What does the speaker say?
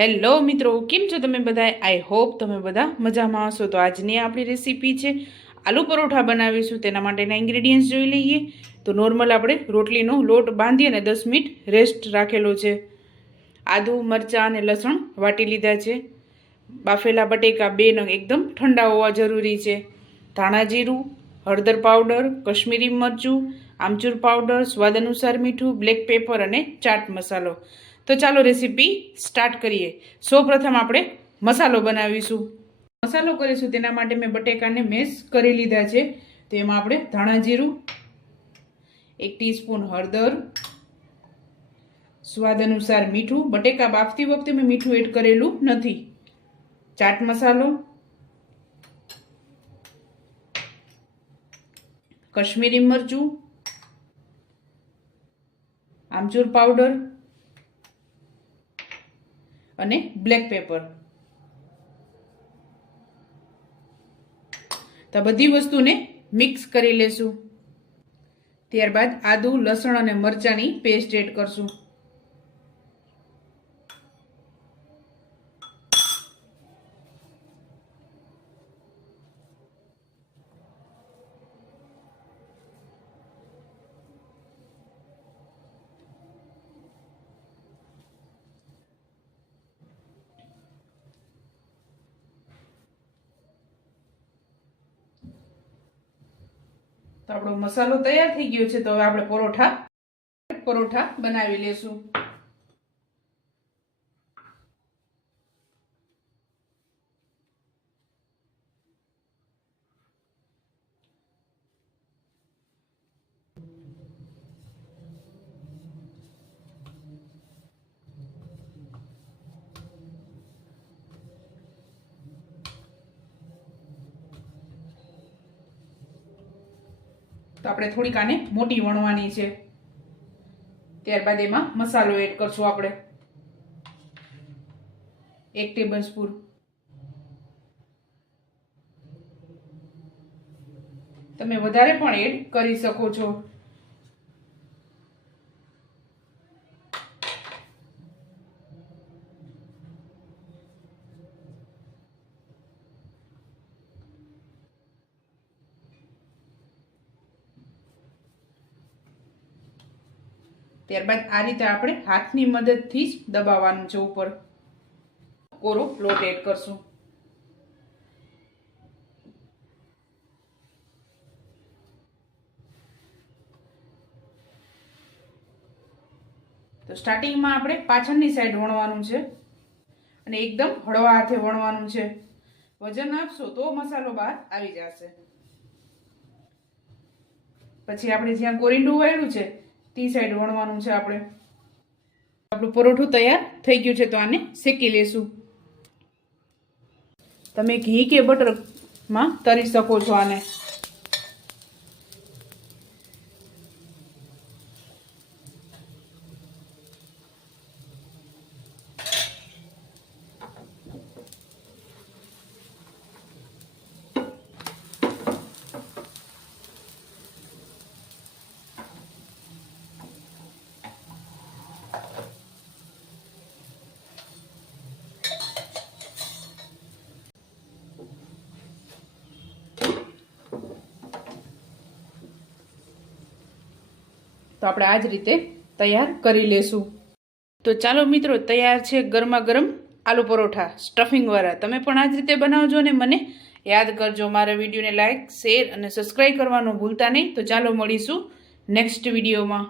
Hello મિત્રો, કેમ છો તમે બધા? આઈ હોપ તમે બધા મજામાં હશો. તો આજની આપણી રેસીપી છે આલુ પરોઠા બનાવીશું. તેના માટેના ઇન્ગ્રેડિયન્ટ્સ જોઈ લઈએ. તો નોર્મલ આપણે રોટલીનો લોટ બાંધી અને 10 મિનિટ રેસ્ટ રાખેલો છે. આદુ, મરચાં અને લસણ વાટી લીધા છે. બાફેલા બટેકા 2 નંગ એકદમ ઠંડા હોવા જરૂરી છે. ધાણા જીરું, હળદર પાવડર, કશ્મીરી મરચું, આમચૂર પાવડર, સ્વાદ અનુસાર મીઠું, બ્લેક પેપર અને ચાટ મસાલો. તો ચાલો રેસીપી સ્ટાર્ટ કરીએ. સૌપ્રથમ આપણે મસાલો બનાવીશું. મસાલો કરીશું તેના માટે મેં બટેકાને મેશ કરી લીધા છે. તો એમાં આપણે ધાણા જીરું, 1 ટીસ્પૂન હળદર, સ્વાદ અનુસાર મીઠું. બટેકા બાફતી વખતે મેં મીઠું એડ કરેલું નથી. ચાટ મસાલો, કશ્મીરી મરચું, આમચૂર પાવડર અને બ્લેક પેપર. તો બધી વસ્તુને મિક્સ કરી લેશું. ત્યારબાદ આદુ, લસણ અને મરચાંની પેસ્ટ એડ કરશું. તો આપણો મસાલો તૈયાર થઈ ગયો છે. તો હવે આપણે પરોઠા બનાવી લેશું. તો આપણે થોડીક આને મોટી વણવાની છે. ત્યારબાદ એમાં મસાલો એડ કરશું આપણે. 1 ટેબલ સ્પૂન. તમે વધારે પણ એડ કરી શકો છો. ત્યારબાદ આ રીતે આપણે હાથની મદદથી જ દબાવવાનું છે. ઉપર કોરો લોટ એડ કરશું. તો સ્ટાર્ટિંગમાં આપણે પાછળની સાઈડ વણવાનું છે અને એકદમ હળવા હાથે વણવાનું છે. વજન આપશો તો મસાલો બહાર આવી જશે. પછી આપણે જ્યાં કોરિંડું વાળ્યું છે તે સાઈડ વણવાનું છે. આપણું પરોઠું તૈયાર થઈ ગયું છે. તો આને શેકી લેશું. તમે ઘી કે બટરમાં તળી શકો છો આને. તો આપણે આ જ રીતે તૈયાર કરી લેશું. તો ચાલો મિત્રો, તૈયાર છે ગરમા ગરમ આલુ પરોઠા સ્ટફિંગવાળા. તમે પણ આ જ રીતે બનાવજો અને મને યાદ કરજો. મારા વિડીયોને લાઇક, શેર અને સબસ્ક્રાઈબ કરવાનું ભૂલતા નહીં. તો ચાલો મળીશું નેક્સ્ટ વિડીયોમાં.